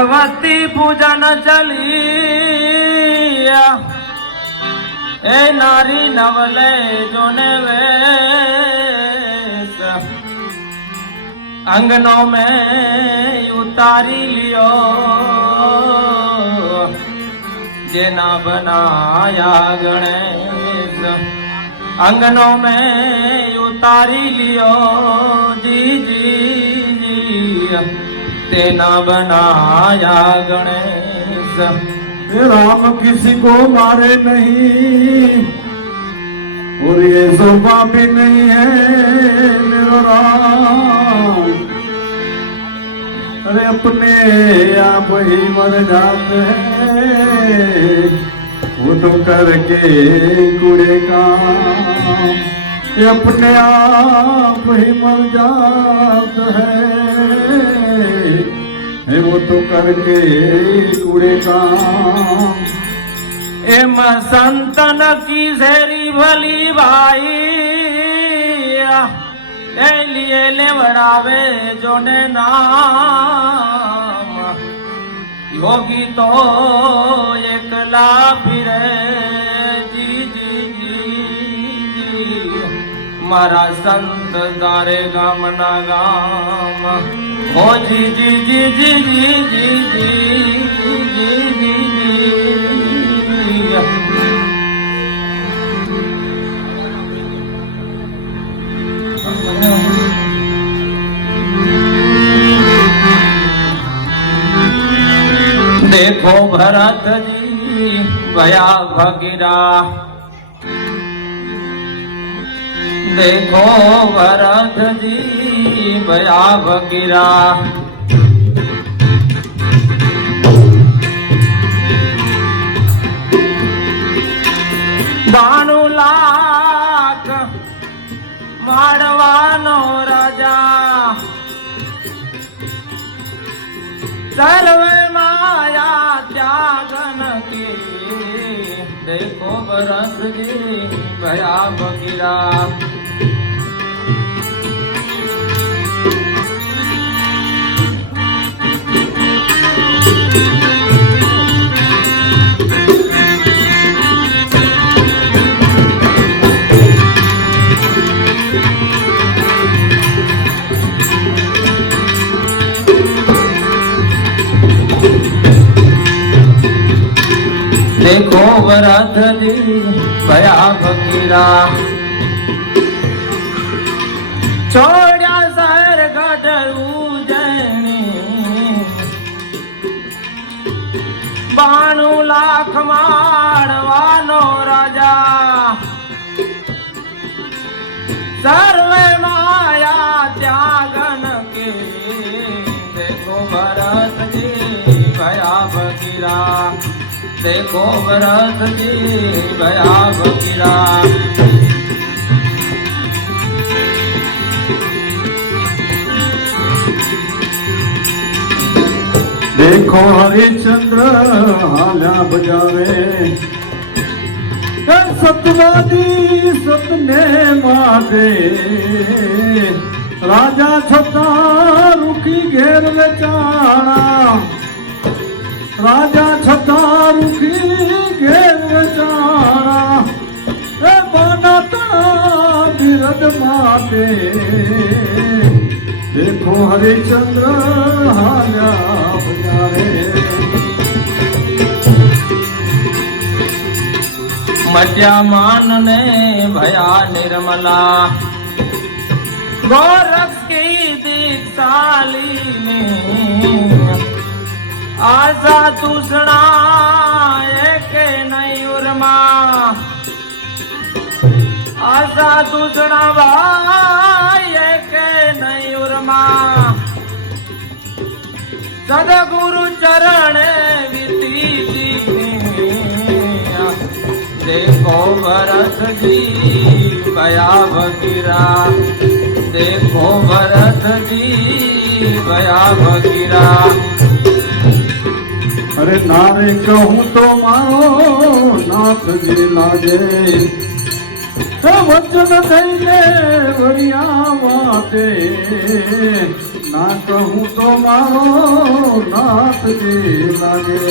ભગવતી પૂજન ચલી એ નારી નવલે જોને વેશ. અંગનો મેં ઉતારી લ્યો. જેના બનાયા ગણેશ. અંગનો મેં ઉતારી લ્યો. જી જી જી. તેના બનાયા ગણેશ ये राम किसी को मारे नहीं और ये सोफा भी नहीं है मेरा राम अरे अपने आप ही मर जाते हैं वो तो करके कूड़े काम ये अपने आप ही मर जाते हैं है वो तो करके कूड़े काम एम संतन की झेरी भली भाई लिए लेवड़ावे जोने नाम योगी तो एकला फिर जी जी जी, जी। મારા સંત गाम ગામના ગામ देखो भरत जी भया भगीरा। देखो भरत जी સખી ભયા ભગીરા દાણું લાખ માડવાનો રાજા સર્વે માયા ત્યાગન કે દેખો બરસ ભયા ભગીરા देखो वराधनी, भया फकीरा छोड़ा शहर गढ़ू जनी બાણું લાખ માણવાનો રાજા સર્વે માયા ત્યાગન કે દેખો ભરતજી ભયા ભગીરા देखो भरत जी भया बगिरा देखो हरिश्चंद्र हाल्या बजावे એ સતવાદી સતને માટે રાજા છતાં રૂખી ઘેર વેચાણા રાજા છતાં ઘેર વેચાણા એ બાના તણા બિરદ માટે દેખો હરિચંદ્ર હાલ્યા મટ્યા માન ને ભયા નિર્મલા. ગોરખ કી દીક્ષાલી ને આશા તૂષણા એકે નયુરમાં આશા તૂષણા ભાઈ એકે નયુરમાં સદગુરુ ચરણે વિતી દેખો ભરતજી ગયા ભગીરા દેખો ભરતજી ગયા ભગીરા અરે ના રે કહું તો મારો નાથ જે લાગે? વચન થઈને વરિયા માટે ના કહું તો મારો નાથ જે લાગે?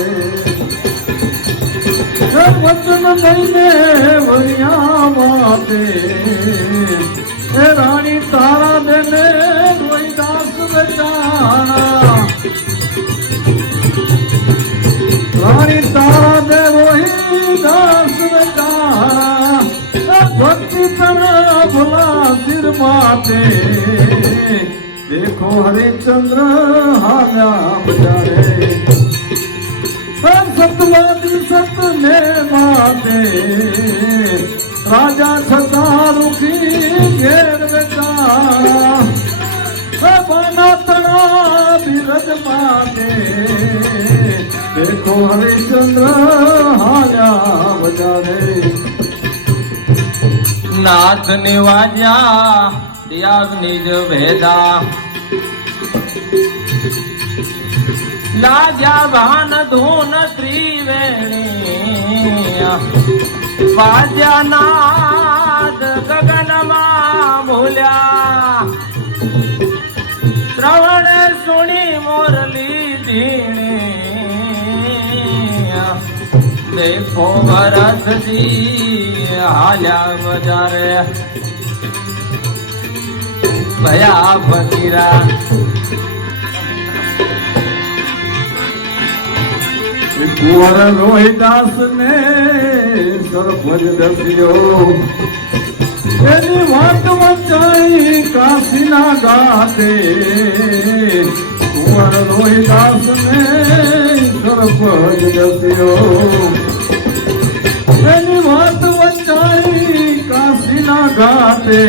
વચન થઈને વરિયા માટે રાણી તારા દેને રોઈ માટે દેખો હરિચંદ્ર હાલ્યા બજારે સતવાદી સતને માટે રાજા છતાં રૂખી ઘેર બેટા બાના તણા બિરજ માટે દેખો હરિચંદ્ર હાલ્યા બજારે નાથ નિવાજ્યા દિયા નિજ ભેદા લાગ્યા ભાન ધૂન ત્રિવેણી. વાજ્યા નાદ ગગનમાં ભૂલ્યા શ્રવણ સુણી મોરલી ધીણી દેખો ભરતજી હાલ્યા વધારે. ભયા ફકીરા. કુંવર રોહિદાસ ને સરપંચ દસ્યો. એની વાત વચાઈ કાશીના ગાતે કુંવર રોહિદાસ ને સરપંચ દસ્યો. એની વાત વચાઈ કાશીના ઘાટે.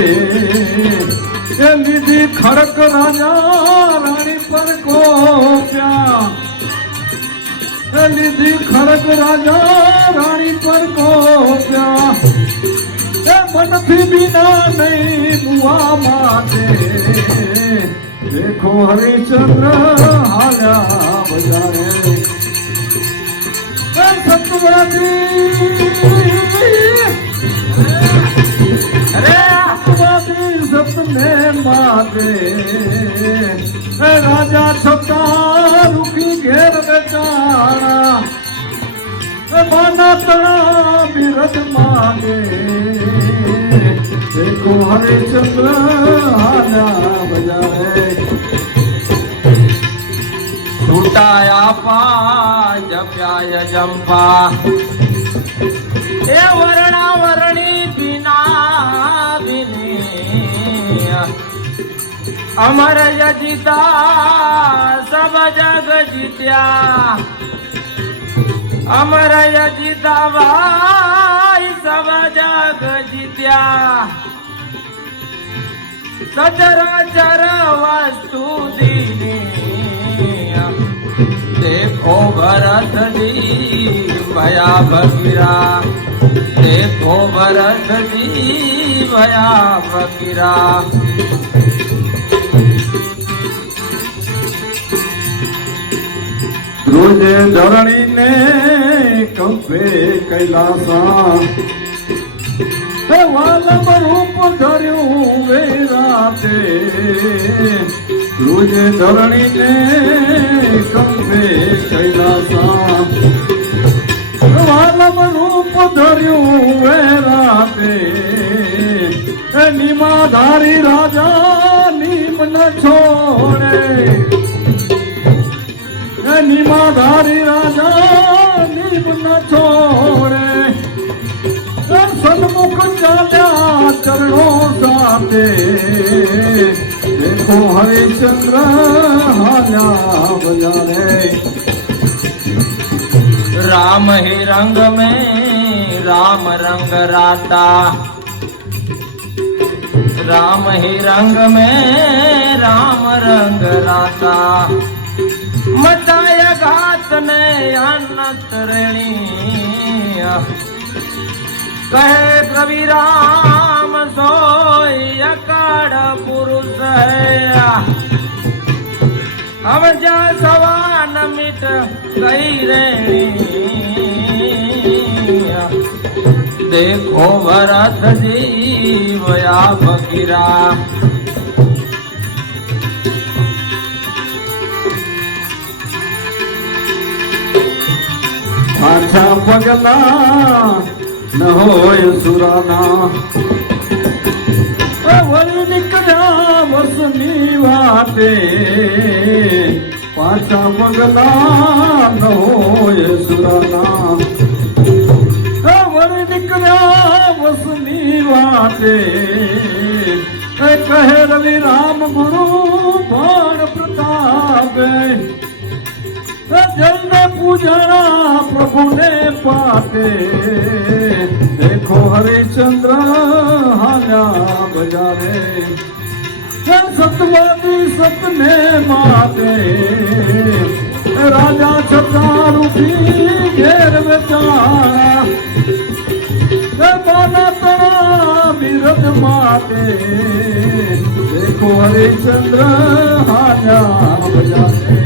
એ લીધી ખડક રાજા રાણી પર કોપ્યા. એ લીધી ખડક રાજા રાણી પર કોપ્યા. એ મનથી બીના નહીં મુવા માટે. દેખો હરિચંદ્ર હાલ્યા બજારે. સતવાદી રાજા છતાં રૂખી ઘેર બેચાણા માના તણા બિરજ માગે. દેખો હરિચંદ્ર હાલ્યા બજારે છૂટાયા પા જપ્યા જંપા. એ વર્ણા વર્ણી બિના બિની અમર જીતા સબ જગ જીત્યા. અમર જીતા ભાઈ સબ જગ જીત્યા. સચરાચર વસ્તુ દીની દેખો ભરતજી ભયા ભગીરા દેખો ભરતજી ભયા ભગીરા રોજે ધરણીને કંપે કૈલાસા. હે વાલમ રૂપ ધર્યું વેરાતે. રોજે ધરણીને કંપે કૈલાસા વાલમ રૂપ ધર્યું એ નિમાધારી રાજા નીમ ન છોડે. નિમાધારી રાજા નીમ ન છોડે સન્મુખ ચાલ્યા ચરણો સાથે. देखो हरिश्चंद्र हाल्या बजा रे राम ही रंग में राम रंग राता राम ही रंग में राम रंग राता मचाय घात ने अनंत ऋणी कहे कबीरा સોય અકાળ પુરુષ હવે જા સવાન મીટ કઈ રેણી દેખો વરથ જીવયા ફકીરા પાછા પગલા ન હોય સુરાના. નીકળ્યા વર્ષની વાતે પાછા પગલા ન હોય સુરાના વળી નીકળ્યા વર્ષની વાતે કહે રવિ રામ ગુરુ ભાણ પ્રતાપે પૂજણા પ્રભુને પાતે દેખો હરિચંદ્ર હાલ્યા બજારે સતવાદી સતને માતે રાજા છતાં રૂપી ઘેર હે માના તણા વિરધ માતે દેખો હરિચંદ્ર હાલ્યા બજારે